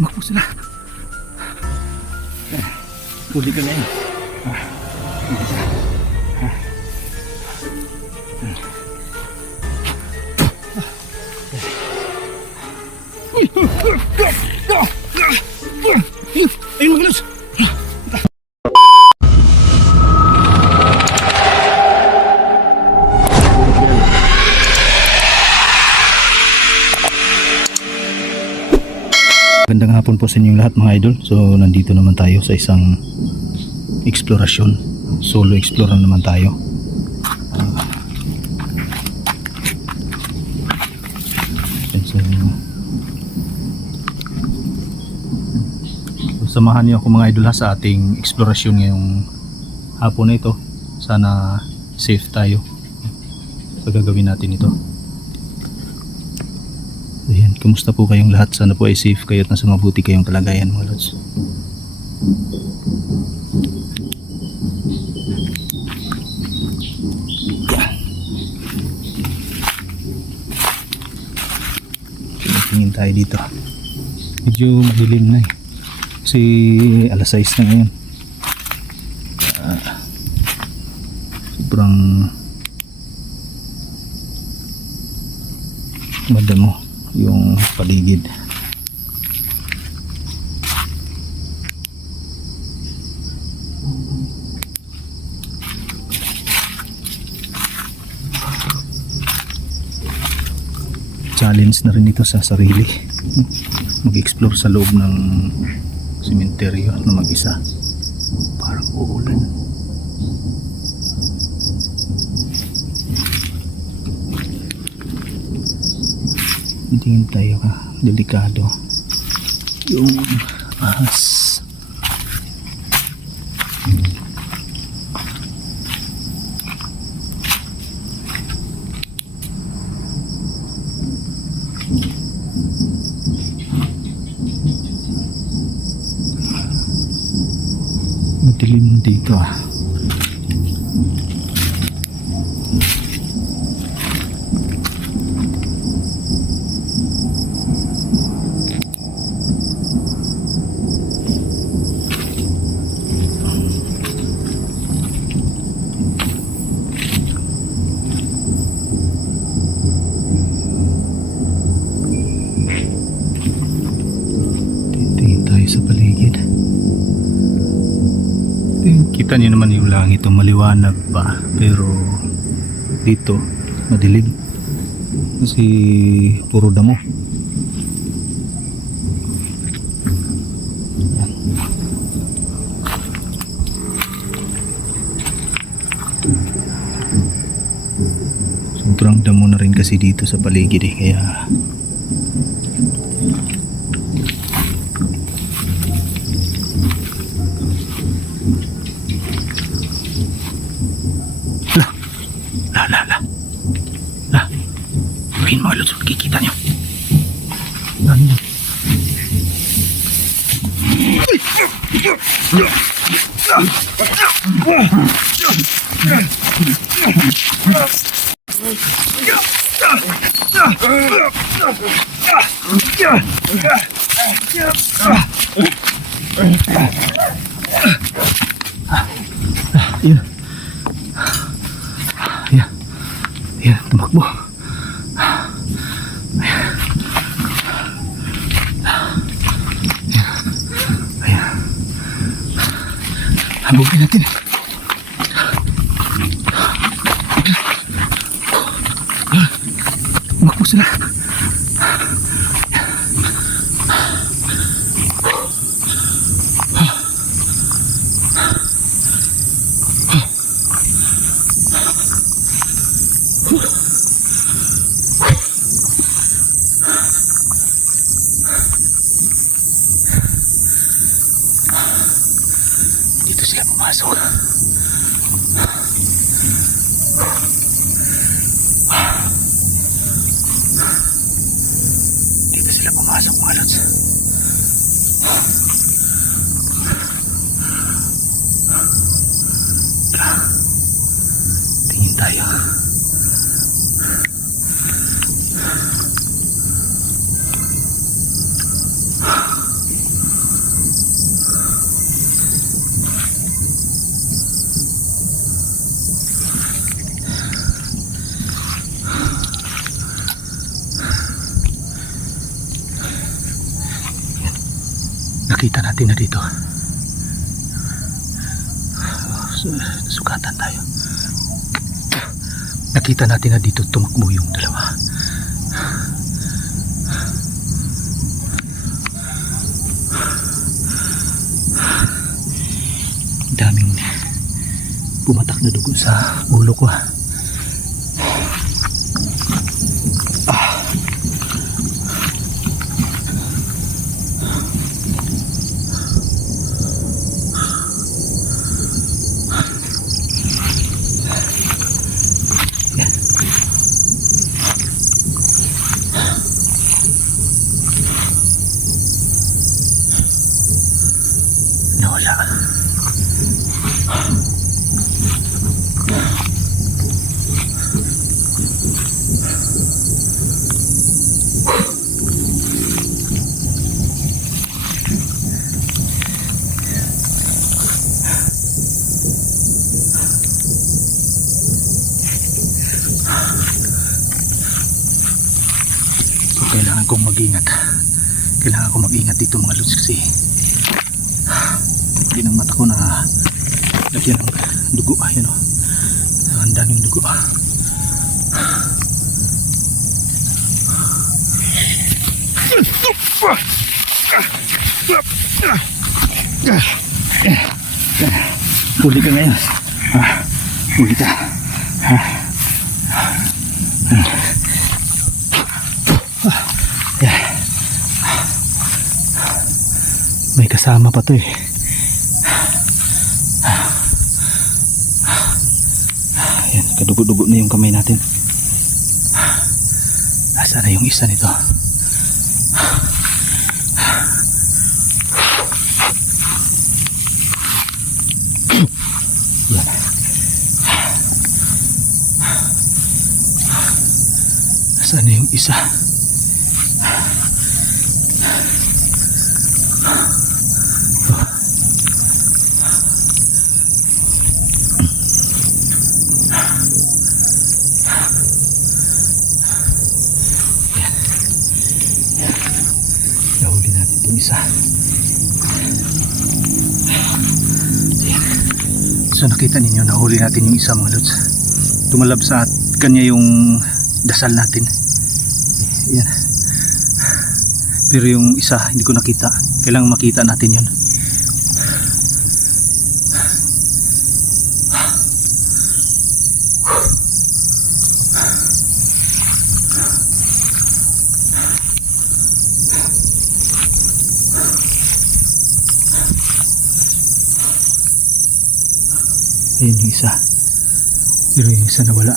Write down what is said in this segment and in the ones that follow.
Makpo sila. Huli ka na yun. Ayun mga lods. Magandang hapon po sa inyong lahat mga idol. So nandito naman tayo sa isang eksplorasyon. Solo explore naman tayo. Samahan niyo ako mga idol ha, sa ating eksplorasyon ngayong hapon na ito. Sana safe tayo sa gagawin natin ito. Ayan, kumusta po kayong lahat? Sana po ay safe kayo at nasa mabuti kayong kalagayan mga lods. Tingin tayo dito. Medyo madilim na eh. Kasi alas 6 na ngayon. Sobrang madamo yung paligid. Challenge na rin ito sa sarili, mag-explore sa loob ng sementeryo na mag-isa. Parang uulan. Tingin tayo ka, delikado yung ahas. Madilim dito ah. Tingin tayo sa paligid. Kita niyo naman yung langit, maliwanag pa, pero dito madilim kasi puro damo. Yan. Sobrang damo na rin kasi dito sa paligid eh, kaya ayun mga lods, kikita nyo. Yan yan. Yan, tumakbo. Habugin natin. Makpo sila. Dito sila pumasok. Dito sila pumasok mga lods. tayo. Nakita natin na dito. Sugatan tayo. Nakita natin na dito tumakbo yung dalawa. Daming pumatak na dugo sa ulo ko. Nawala. So, kailangan kong mag-ingat. Kailangan kong mag-ingat dito mga lods kasi hindi ng mata ko na lagyan ng dugo. Ayan o, ang daming dugo. Huli ka ngayon. Huli ka. May kasama pa to eh. Ayan, kadugo-dugo na yung kamay natin. Nasaan na yung isa nito? Yan. Nasaan na yung isa? Nahuli natin itong isa. So nakita ninyo, nahuli natin yung isa mga lods. Tumalab sa kanya yung dasal natin. Yan. Pero yung isa hindi ko nakita. Kailangan makita natin yun. Ayun yung isa. Pero yung isa nawala.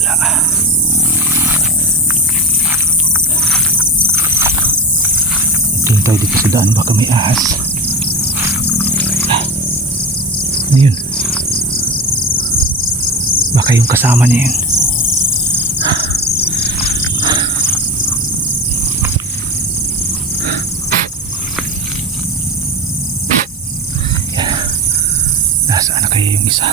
Wala. Tingin tayo dito sa daan, baka may ahas. Ano yun? Baka yung kasama niya yun. Yan. Nasaan na kaya yung isa?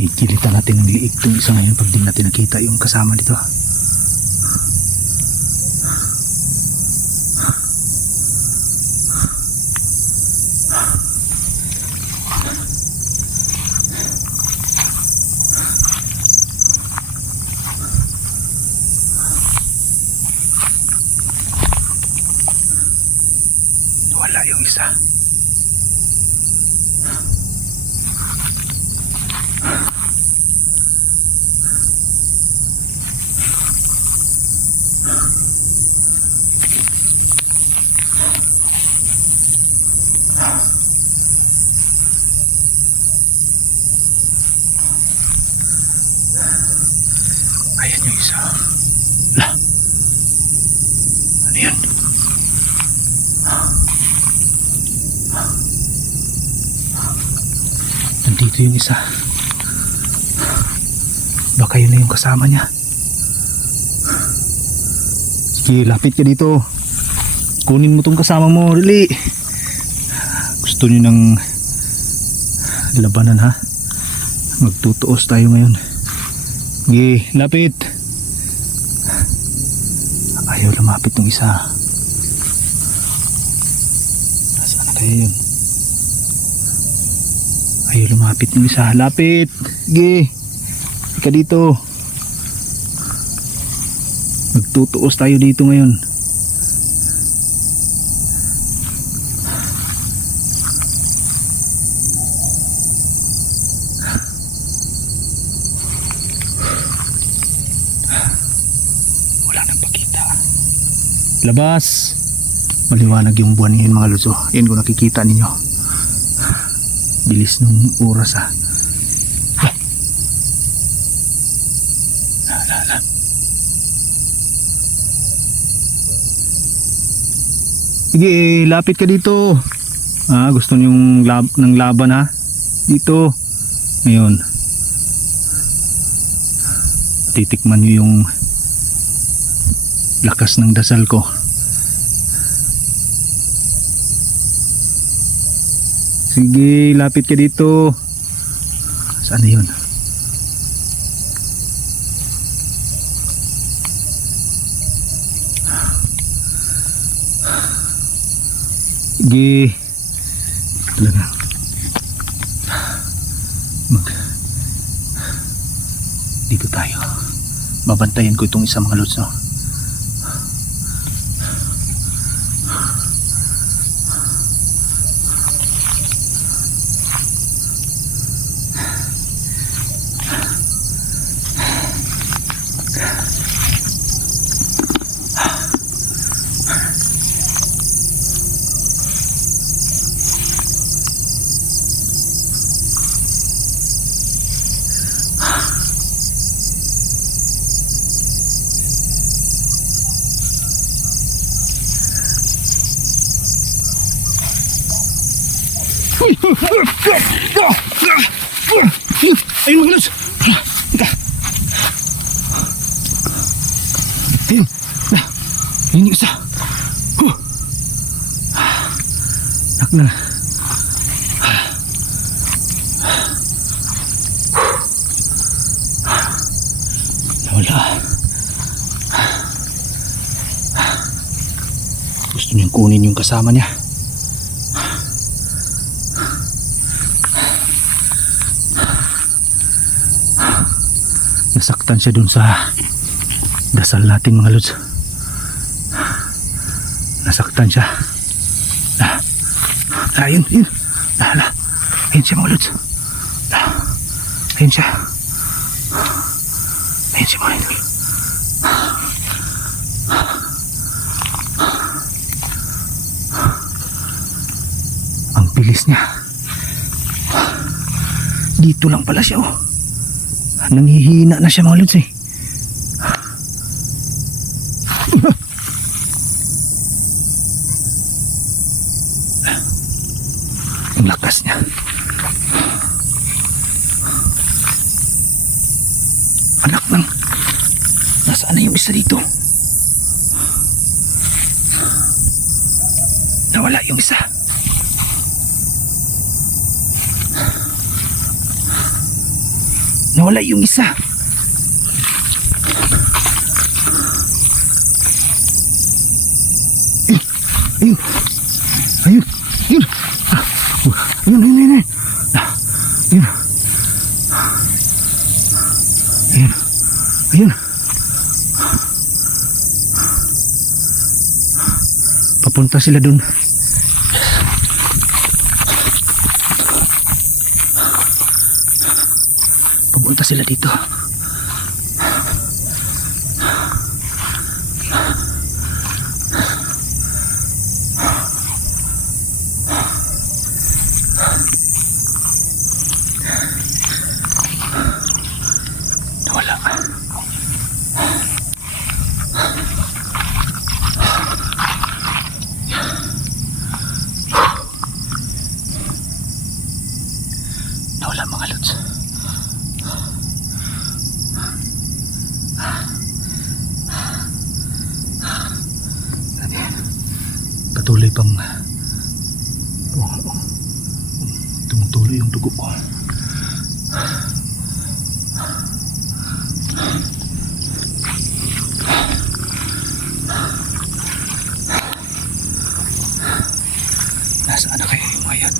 Ikilitan natin ng liig itong isa ngayon pag di natin nakita yung kasama dito. Wala yung isa. Ayan yung isa. Lah. Ano yan? Nandito yung isa. Baka yun na yung kasama niya. Sige, lapit ka dito. Kunin mo tong kasama mo, dali. Gusto niyo ng labanan, ha? Magtutuos tayo ngayon. Sige, lapit. Ayaw lumapit ng isa. Nasaan na kaya yun? Ayaw lumapit ng isa. Lapit. Sige. Ika dito. Magtutuos tayo dito ngayon. Wala nang pakita. Labas. Maliwanag yung buwan ngayon mga lods. Yan kung nakikita ninyo. Bilis nung oras, ha. Sige, lapit ka dito. Gusto niyong ng laban, ha? Dito. Ngayon. Titikman niyo yung lakas ng dasal ko. Sige, lapit ka dito. Saan na yun? Sige. Talaga. Dito tayo. Babantayan ko itong isang mga lods, no? Ayun mga lods. Ika. Ayun. Ayun yung isa. Nak na. Nawala. Gusto niyang kunin yung kasama niya. Nasaktan siya dun sa dasal natin mga lods. Nasaktan siya. Ayun. Ayun siya mga lods. Ayun siya. Ayun siya mga idol. Ang bilis niya. Dito lang pala siya, oh. Nanghihina na siya mga lods, eh. Ang lakas niya. Anak ng, nasaan na yung isa dito? Nawala yung isa. Nawala yung isa. Ayun. Ayun. Ayun. Ayun. Ayun. Ayun. Ayun. Ayun. Papunta sila dun. Papunta sila dito. Nawala. tumutuloy pang tumutuloy yung dugo ko. Nasaan na kaya yung mga yan?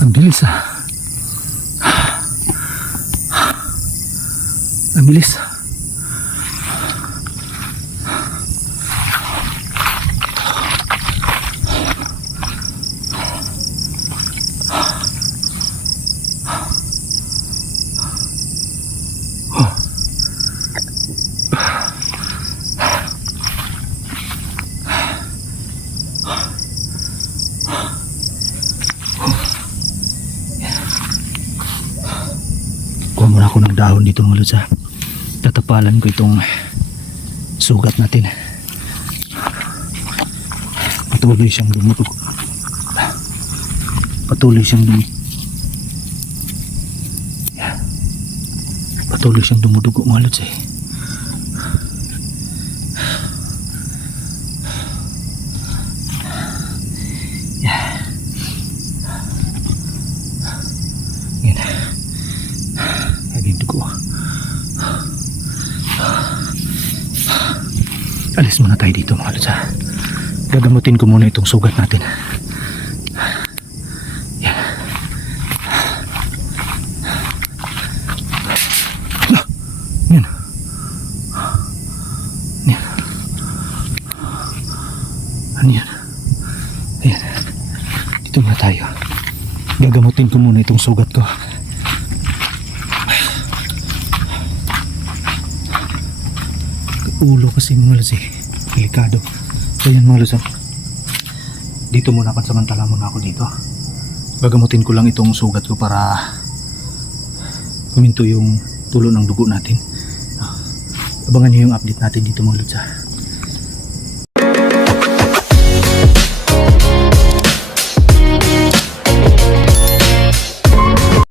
Ang bilis ah. Ang bilis. Kuha muna ako ng dahon dito mga lods ha. Tatapalan ko itong sugat natin. Patuloy siyang dumudugo. Patuloy siyang dumudugo mga lods eh. Dugo. Alis muna tayo dito mga lods ha. Gagamutin ko muna itong sugat natin. Yan. Yan. Yan. Ano yan? Ayan. Dito muna tayo. Gagamutin ko muna itong sugat ko. Ulo kasi mga lods eh. Delikado. So yan mga lods oh. Dito muna, pansamantala muna ako dito. Gagamutin ko lang itong sugat ko para huminto yung tulo ng dugo natin. Abangan nyo yung update natin dito mga lods ah.